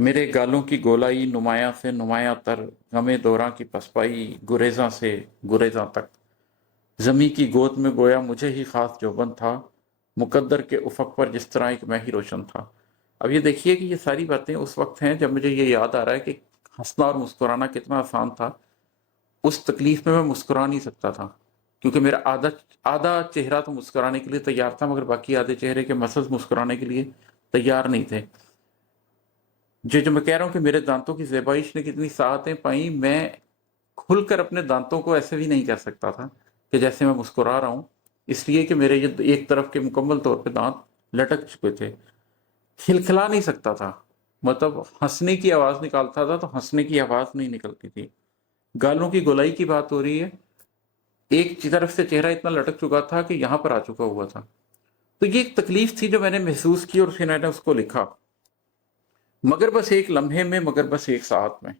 میرے گالوں کی گولائی نمایاں سے نمایاں تر، غمِ دوراں کی پسپائی گریزاں سے گریزاں تک، زمیں کی گود میں گویا مجھے ہی خاص جوبن تھا، مقدر کے افق پر جس طرح ایک میں ہی روشن تھا۔ اب یہ دیکھیے کہ یہ ساری باتیں اس وقت ہیں جب مجھے یہ یاد آ رہا ہے کہ ہنسنا اور مسکرانا کتنا آسان تھا۔ اس تکلیف میں مسکرا نہیں سکتا تھا کیونکہ میرا آدھا چہرہ تو مسکرانے کے لیے تیار تھا، مگر باقی آدھے چہرے کے مسلز مسکرانے کے لیے تیار نہیں تھے۔ جو میں کہہ رہا ہوں کہ میرے دانتوں کی زیبائش نے کتنی ساعتیں پائیں، میں کھل کر اپنے دانتوں کو ایسے بھی نہیں کر سکتا تھا کہ جیسے میں مسکرا رہا ہوں، اس لیے کہ میرے یہ ایک طرف کے مکمل طور پہ دانت لٹک چکے تھے۔ کھلکھلا نہیں سکتا تھا، مطلب ہنسنے کی آواز نکالتا تھا تو ہنسنے کی آواز نہیں نکلتی تھی۔ گالوں کی گولائی کی بات ہو رہی ہے، ایک طرف سے چہرہ اتنا لٹک چکا تھا کہ یہاں پر آ چکا ہوا تھا۔ تو یہ ایک تکلیف تھی جو میں نے محسوس کی اور پھر میں نے اس کو لکھا، مگر بس ایک لمحے میں، مگر بس ایک ساعت میں،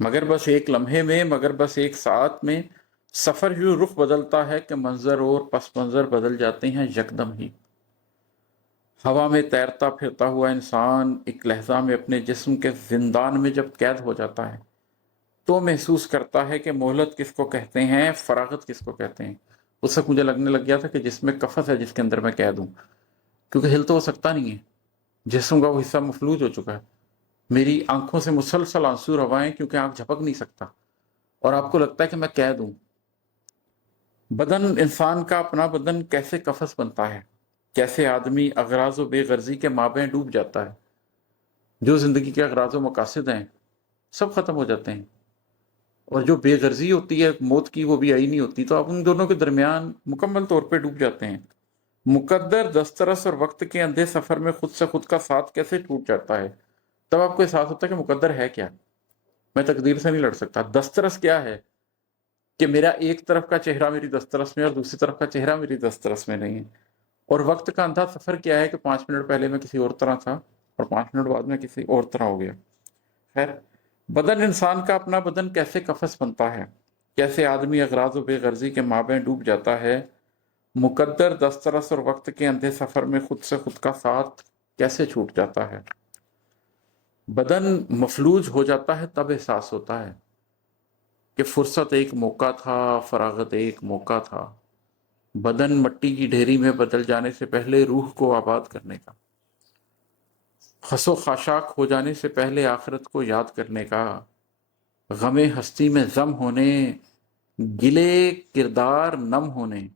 مگر بس ایک لمحے میں، مگر بس ایک ساعت میں، سفر یوں رخ بدلتا ہے کہ منظر اور پس منظر بدل جاتے ہیں یکدم ہی۔ ہوا میں تیرتا پھرتا ہوا انسان ایک لحظہ میں اپنے جسم کے زندان میں جب قید ہو جاتا ہے تو محسوس کرتا ہے کہ مہلت کس کو کہتے ہیں، فراغت کس کو کہتے ہیں۔ اس وقت مجھے لگنے لگ گیا تھا کہ جس میں قفس ہے، جس کے اندر میں قید ہوں، کیونکہ ہل تو ہو سکتا نہیں ہے، جسم کا وہ حصہ مفلوج ہو چکا ہے۔ میری آنکھوں سے مسلسل آنسو رواں ہیں کیونکہ آنکھ جھپک نہیں سکتا، اور آپ کو لگتا ہے کہ میں قید ہوں۔ بدن، انسان کا اپنا بدن کیسے قفس بنتا ہے، کیسے آدمی اغراض و بے غرضی کے مابین ڈوب جاتا ہے۔ جو زندگی کے اغراض و مقاصد ہیں سب ختم ہو جاتے ہیں، اور جو بے غرضی ہوتی ہے موت کی وہ بھی آئی نہیں ہوتی، تو آپ ان دونوں کے درمیان مکمل طور پہ ڈوب جاتے ہیں۔ مقدر دسترس اور وقت کے اندھے سفر میں خود سے خود کا ساتھ کیسے ٹوٹ جاتا ہے، تب آپ کو احساس ہوتا ہے کہ مقدر ہے کیا، میں تقدیر سے نہیں لڑ سکتا۔ دسترس کیا ہے کہ میرا ایک طرف کا چہرہ میری دسترس میں اور دوسری طرف کا چہرہ میری دسترس میں نہیں ہے۔ اور وقت کا اندھا سفر کیا ہے کہ 5 منٹ پہلے میں کسی اور طرح تھا اور 5 منٹ بعد میں کسی اور طرح ہو گیا۔ خیر، بدن، انسان کا اپنا بدن کیسے قفس بنتا ہے، کیسے آدمی اغراض و بے غرضی کے مابین ڈوب جاتا ہے، مقدر دسترس اور وقت کے اندھے سفر میں خود سے خود کا ساتھ کیسے چھوٹ جاتا ہے۔ بدن مفلوج ہو جاتا ہے تب احساس ہوتا ہے کہ فرصت ایک موقع تھا، فراغت ایک موقع تھا، بدن مٹی کی ڈھیری میں بدل جانے سے پہلے روح کو آباد کرنے کا، خس و خاشاک ہو جانے سے پہلے آخرت کو یاد کرنے کا، غم ہستی میں ضم ہونے، گلے کردار نم ہونے،